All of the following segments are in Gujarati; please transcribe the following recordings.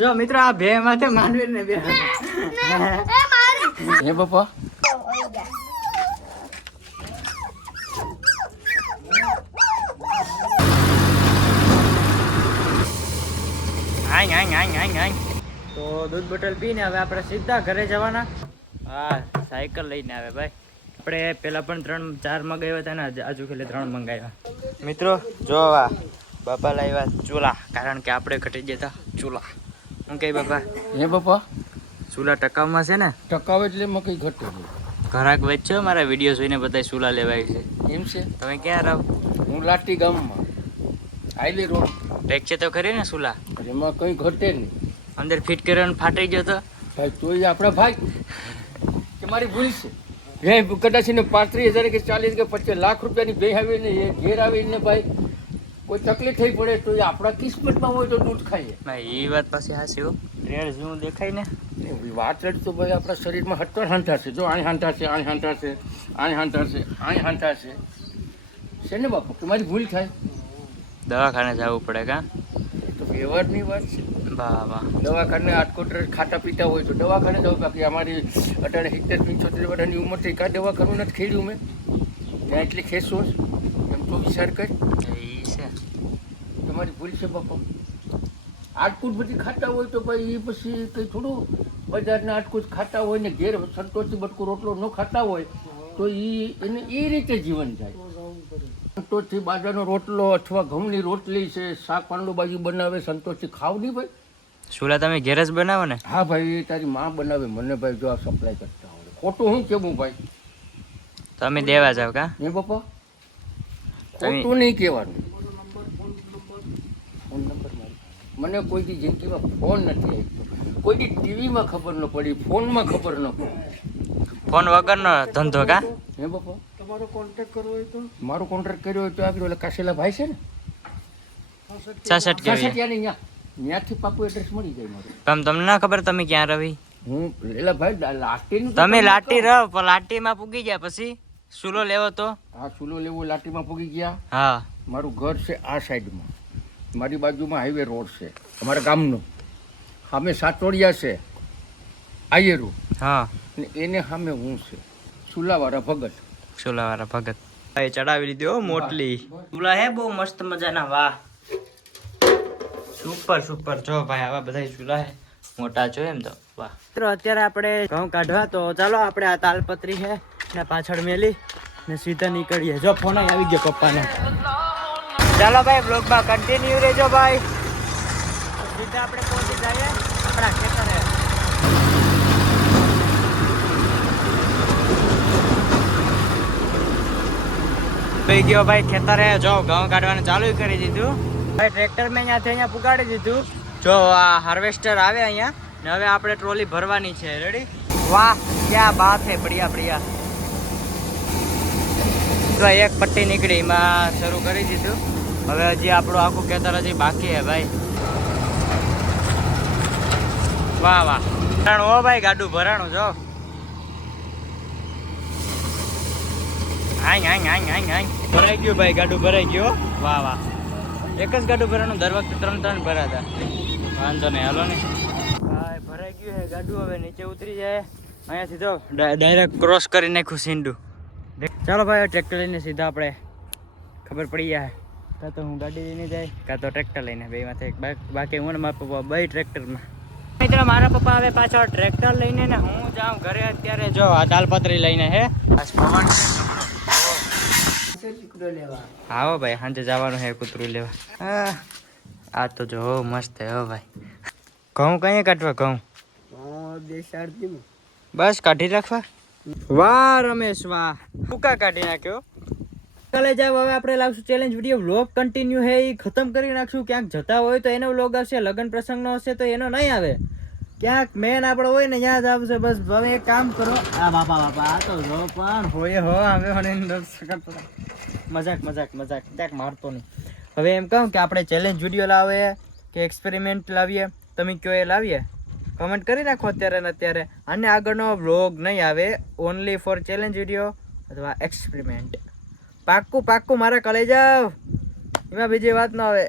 જો મિત્રો આ ભે માથે માંડવી ને બે હે બાપા તો દૂધ બોટલ પીને હવે આપણે સીધા ઘરે જવાના. હા સાયકલ લઈને આવે ભાઈ. આપણે પેલા પણ 3-4 મંગાવ્યા હતા ને આજુ ખેલે 3 મંગાવ્યા. મિત્રો જો બાપા લાવ્યા ચૂલા, કારણ કે આપણે ઘટી જતા ચૂલા. હું કઈ બાપા હે બાપા ચૂલા ટકાવમાં છે ને? ટકાવ એટલે એમાં કઈ ઘટે ઘરાક વેચો મારા વિડીયો જોઈને બધા ચૂલા લેવાય છે. એમ છે? તમે ક્યાં રહો? હું લાટી ગામમાં હાઈલી રોડ. ટેક છે તો ખરી ને ચૂલા? એમાં કઈ ઘટે નહીં. અંદર ફિટ કર્યો ફાટી ગયો તો ભાઈ તોય આપણા ભાઈ કે મારી ભૂલ છે. ભે કદાચ ને 35,000 કે 40 કે 25 લાખ રૂપિયાની ભે આવીને એ ઘેર આવીને ભાઈ કોઈ તકલીફ થઈ પડે તો એ આપણા કિસ્મતમાં હોય તો દૂધ ખાઈએ. ભાઈ એ વાત પાસે હાસી હો. રેડ જેવું દેખાય ને વાત તો ભાઈ આપણા શરીરમાં હટ્ટો હાંઠા છે. જો આણી હાંઠા છે, આણી હાંઠા છે, આણી હાંઠા છે, આણી હાંઠા છે. છે ને બાપુ તમારી ભૂલ થાય દવાખાને જવું પડે કા? તો વ્યવહારની વાત છે. વાહ વાહ. દવાખાને આટકોટર ખાતા પીતા હોય તો દવાખાને જવું. બાકી અમારી 78-75 વર્ષની ઉંમર થઈ કાં દવાખાનું નથી ખેડ્યું મેં ત્યાં એટલી ખેંચો એમ તો વિચાર કર. એ છે તમારી ભૂલ છે બાપા. આટકૂટ બધી ખાતા હોય તો ભાઈ એ પછી કંઈ થોડું બજારના આટકૂટ ખાતા હોય ને ઘેર સંતોષથી બટકું રોટલો ન ખાતા હોય તો એને એ રીતે જીવન જાય. સંતોષથી બાજરાનો રોટલો અથવા ઘઉંની રોટલી છે, શાક પાંડુ બાજુ બનાવે, સંતોષથી ખાવ નહીં ભાઈ. ચૂલા તમે ઘેર જ બનાવો ને? હા ભાઈ તારી માં બનાવે. મને ભાઈ જો આ સપ્લાય કરતા હોય ખોટું હું કેવું ભાઈ? તમે દેવા જાવ કા? હે બાપા ખોટું નહીં કહેવાનું. ફોન નંબર મને કોઈની જિંદગીમાં ફોન નથી આવ્યો, કોઈની ટીવીમાં ખબર ન પડી, ફોનમાં ખબર ન પડી. ફોન વગરનો ધંધો કા? હે બાપા તમારો કોન્ટેક્ટ કરવો હોય તો મારો કોન્ટેક્ટ કર્યો હોય તો આગળ ઓલા કાશેલા ભાઈ છે ને 66 કેવી ત્યાંથી પાકું એડ્રેસ મળી જાય મારું. પણ તમને ના ખબર તમે ક્યાં રહી? હું એલા ભાઈ લાટીનું તમે લાટી રહો પણ લાટીમાં પૂગી ગયા પછી ચૂલો લેવો તો? હા ચૂલો લેવો લાટીમાં પૂગી ગયા. હા મારું ઘર છે આ સાઈડમાં, મારી બાજુમાં હાઈવે રોડ છે અમારા ગામનો. સામે સાતોડિયા છે આયેરું. હા ને એને સામે હું છે ચૂલાવાળા ભગત. ચૂલાવાળા ભગત ભાઈ ચડાવી લીધી હો મોટલી ચૂલા હે બહુ મસ્ત મજાના. વાહ સુપર સુપર. જો ભાઈ આવા બધા ચૂલા હે મોટા છો એમ તો. વાહ મિત્રો અત્યારે આપણે ઘઉં કાઢવા તો ચાલો આપણે આ તાલપત્રી છે ને પાછળ મેલી ને સીધા નીકળીએ. જો ફોન આવી ગયો પપ્પાનો. ચાલો ભાઈ બ્લોગમાં કન્ટિન્યુ રહેજો ભાઈ. સીધા આપણે પહોંચી જઈએ આપણા ખેતરે. થઈ ગયો ભાઈ ખેતરે. જો ઘઉં કાઢવાનું ચાલુ કરી દીધું ભાઈ. ટ્રેક્ટર મેં અહીંયાથી અહીંયા પુગાડી દીધું. જો આ હાર્વેસ્ટર આવે અહીંયા ને હવે આપણે ટ્રોલી ભરવાની છે. રેડી? વાહ ક્યાં બાત હે. બઢિયા બઢિયા. તો એક પટ્ટી નીકળી એમાં શરૂ કરી દીધું. હવે હજી આપણું આખું ખેતર હજી બાકી હે ભાઈ. વાહ વાહ ભરાણું હો ભાઈ. ગાડું ભરાણું જો. ભરાઈ ગયું ભાઈ. ગાડું ભરાઈ ગયું. વાહ વાહ. એક જ ગાડું ભરાણું. દર વખતે 3 ભરાતા. વાંધો નહીં હાલો ને ભાઈ. ભરાઈ ગયું હે ગાડું. હવે નીચે ઉતરી જાય અહીંયાથી. તો ડાયરેક્ટ ક્રોસ કરી નાખ્યું સીંડું. ચાલો ભાઈ ટ્રેક્ટર લઈને સીધા આપણે ખબર પડી જાય. કાં તો હું ગાડી લઈને જાય કાં તો ટ્રેક્ટર લઈને. બેમાંથી બાકી હું ને મારા પપ્પા બે ટ્રેક્ટરમાં. મિત્રો મારા પપ્પા હવે પાછળ ટ્રેક્ટર લઈને ને હું જાઉં ઘરે. અત્યારે જો આ તાલપત્રી લઈને હે. આવો ભાઈ સાંજે જવાનું હે કૂતરું લેવા. હા આ તો જો મસ્ત હે હો ભાઈ. ઘઉં કઈ કાઢવા? ઘઉં બસ કાઢી રાખવા. વાહ રમેશ વાહ. ટૂંકા કાઢી નાખ્યો. કાલે જાવ હવે આપણે લાવશું ચેલેન્જ વિડીયો. વ્લોગ કન્ટિન્યુ હે એ ખતમ કરી નાખશું. ક્યાંક જતા હોય તો એનો વ્લોગ આવશે. લગ્ન પ્રસંગનો હશે તો એનો નહીં આવે. ક્યાંક મેન આપણો હોય ને ત્યાં જ આવશે. બસ હવે એક કામ કરો. આ બાપા બાપા આ તો જો પણ હોય હો. હવે મજાક મજાક મજાક ક્યાંક મારતો નહીં. હવે એમ કહું કે આપણે ચેલેન્જ વિડીયો લાવીએ કે એક્સપેરિમેન્ટ લાવીએ? તમે કયો એ લાવીએ? કમેન્ટ કરી નાખો અત્યારે ને અત્યારે. અને આગળનો વ્લોગ નહીં આવે. ઓનલી ફોર ચેલેન્જ વિડીયો અથવા એક્સપેરિમેન્ટ. પાક્કું પાક્કું મારા કલે જાવ. એમાં બીજી વાત ન આવે.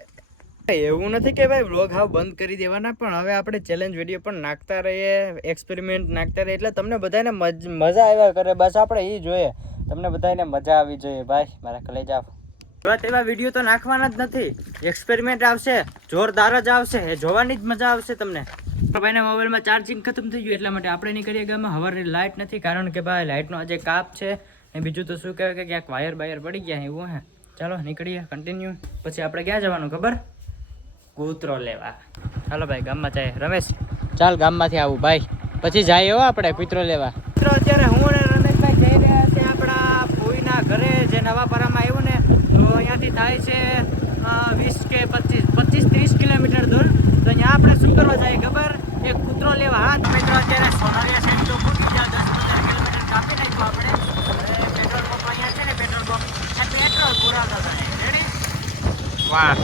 એવું નથી કે ભાઈ વ્લોગ હાવ બંધ કરી દેવાના, પણ હવે આપણે ચેલેન્જ વિડીયો પણ નાખતા રહીએ, એક્સપેરિમેન્ટ નાખતા રહીએ, એટલે તમને બધાને મજા આવ્યા કરે. બસ આપણે એ જોઈએ, તમને બધાને મજા આવી જોઈએ ભાઈ મારા કલેજા. એવા વિડીયો તો નાખવાના જ નથી, એક્સપેરિમેન્ટ આવશે, જોરદાર જ આવશે, એ જોવાની જ મજા આવશે તમને. ભાઈના મોબાઈલમાં ચાર્જિંગ ખતમ થઈ ગયું એટલા માટે આપણે નીકળીએ ગામમાં. હવારની લાઇટ નથી, કારણ કે ભાઈ લાઇટનો આજે કાપ છે, ને બીજું તો શું કહેવાય કે ક્યાંક વાયર બાયર પડી ગયા એવું હે. ચાલો નીકળીએ કન્ટિન્યુ. પછી આપણે ક્યાં જવાનું ખબર? કૂતરો લેવા. ચાલો ભાઈ ગામમાં જાય. રમેશ ચાલ ગામમાંથી આવું ભાઈ, પછી જાય હો આપણે કૂતરો લેવા. મિત્રો અત્યારે હું અને રમેશભાઈ જઈ રહ્યા છે આપણા ભૂઈના ઘરે, જે નવાપરામાં આવ્યું ને, તો અહીંયાથી થાય છે 20 કે 25-30 કિલોમીટર દૂર. તો અહીંયા આપણે શું કરવા જાય ખબર? એક કૂતરો લેવા. હા મિત્રો અત્યારે સોનારિયા સાઈડ તો પૂરી ગયા, 10-15 કિલોમીટર કાપી નાખ્યું આપણે. પેટ્રોલ પંપ અહીંયા છે ને, પેટ્રોલ પંપ પેટ્રોલ પુરાવતા હતા. રેડી? વાહ,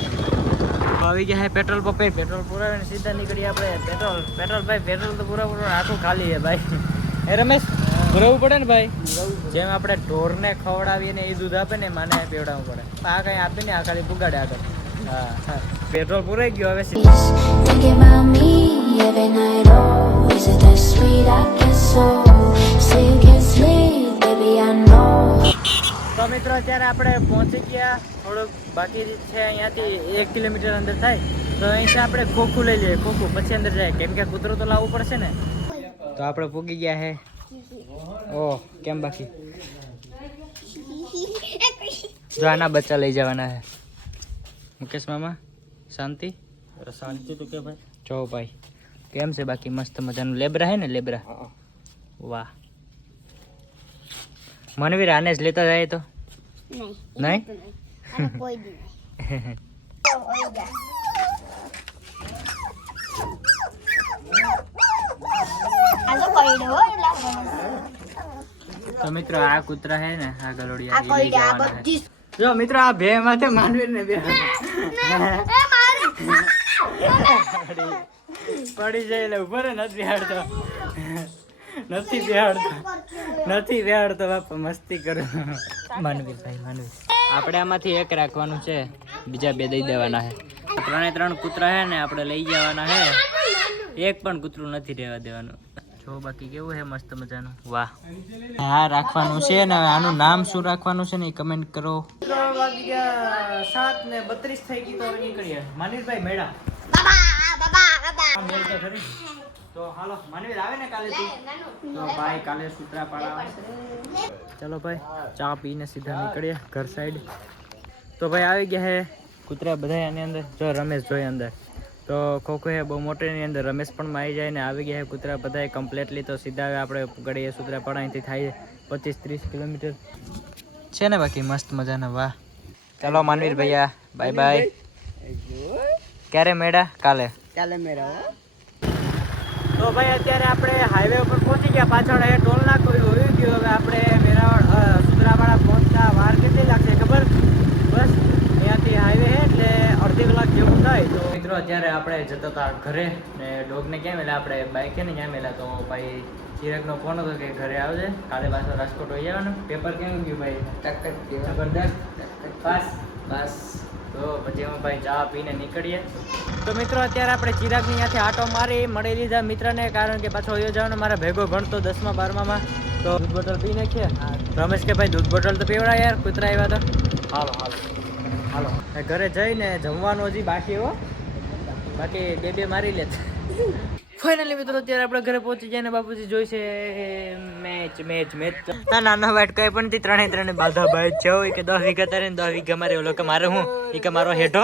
આવી ગયા હે પેટ્રોલ પંપે. પેટ્રોલ પુરાવીને સીધા નીકળીએ આપણે. પેટ્રોલ ભાઈ, પેટ્રોલ તો પૂરા આખું ખાલી છે ભાઈ. એ રમેશ પુરાવવું પડે ને ભાઈ, જેમ આપણે ઢોરને ખવડાવીએ ને એ દૂધ આપે ને માને પીવડાવવું પડે. આ કઈ આપે ને, આ ખાલી પુગાડે આગળ. હા, પેટ્રોલ પુરાઈ ગયો હવે. તો મિત્રો અત્યારે આપણે પહોંચી ગયા, થોડુંક બાકી છે અહીંયાથી 1 કિલોમીટર અંદર થાય. તો અહીંથી આપણે ખોખું લઈ લઈએ, ખોખું પછી અંદર જાય, કેમ કે કૂતરો તો લાવવું પડશે ને. તો આપણે પૂગી ગયા હે. ઓહ કેમ બાકી જો આના બચ્ચા લઈ જવાના હે. મુકેશ મામા શાંતિ? શાંતિ તો કે ભાઈ. જો ભાઈ કેમ છે બાકી? મસ્ત મજાનું લેબ્રા હે ને, લેબ્રા. વાહ મનવીર, આને જ લેતા જાય તો નહીં? તો મિત્રો આ કૂતરા હે ને, આ ગલોડિયા. જો મિત્રો આ ભે માથે માનવીર ને બે પડી જાય એટલે ઉભો રે. નથી બેહાડતો બાપા, મસ્તી કરો. માનવીર ભાઈ, માનવીર આપણે આમાંથી એક રાખવાનું છે, બીજા 2 દઈ દેવાના છે. 3 કૂતરા હે ને, આપણે લઈ જવાના હે. એક પણ કૂતરું નથી રહેવા દેવાનું. જો બાકી કેવું હે મસ્ત મજાનું. વાહ, હા રાખવાનું છે ને. આનું નામ શું રાખવાનું છે ને એ કમેન્ટ કરો. 7:32 થઈ ગઈ તો નીકળીએ. માનવીરભાઈ મેળા તો હાલો. માનવીર આવે ને કાલે તું? તો ભાઈ કાલે સૂત્રા પાડા. ચલો ભાઈ ચા પીને સીધા નીકળીએ ઘર સાઈડ. તો ભાઈ આવી ગયા હે કૂતરા બધા આની અંદર. જો રમેશ જોઈ અંદર, તો ખોખો હે બહુ મોટીની અંદર. રમેશ પણ આવી જાય ને આવી ગયા હે કૂતરા બધા કમ્પ્લીટલી. તો સીધા આપણે ગળીએ સૂત્રા પાડા. અહીંથી થાય 25-30 કિલોમીટર છે ને બાકી મસ્ત મજાના. વાહ ચાલો માનવીર ભૈયા, બાય બાય. ક્યારે મેળા? કાલે મેળા. તો ભાઈ અત્યારે આપણે હાઈવે ઉપર પહોંચી ગયા. પાછળ એ ટોલ નાખું હોઈ ગયું. હવે આપણે મેરાવળ સુત્રાપાડા પહોંચતા વાર કેટલી લાગશે ખબર? બસ અહીંયાથી હાઈવે છે એટલે અડધી કલાક જેવું થાય. તો મિત્રો અત્યારે આપણે જતા હતા ઘરે ને ડોગને ક્યાં મેલા? આપણે બાઇક ને ક્યાં મેલા? તો ભાઈ ચિરાગનો ફોન હતો કે ઘરે આવજે, કાલે પાછો રાજકોટ હોઈ જવાનું. પેપર કેવું ગયું ભાઈ? જબરદસ્ત પાસ. તો પછી હું ભાઈ ચા પીને નીકળીએ. તો મિત્રો અત્યારે આપણે ચિરાગની ત્યાંથી આટો મારી મળી લીધા મિત્રને, કારણ કે પાછો હોયો જવાનો મારા ભેગો ભણતો 10મા 12મામાં. તો દૂધ બોટલ પી નાખીએ. રમેશ કે ભાઈ દૂધ બોટલ તો પીવડા યાર, કૂતરા આવ્યા તો. હાલો ઘરે જઈને જમવાનું હજી બાકી હો, બાકી 2 મારી લે. ફાઇનલી મિત્રો અત્યારે આપણે ઘરે પહોંચી જાય ને બાપુજી જોઈશે મેચ. ના વાઈટ કઈ પણ 3 બાધા ભાઈ છે કે 10 વીઘા તારે 10 વીઘા મારે. ઓલો કે મારે હું એ કે મારો હેઠો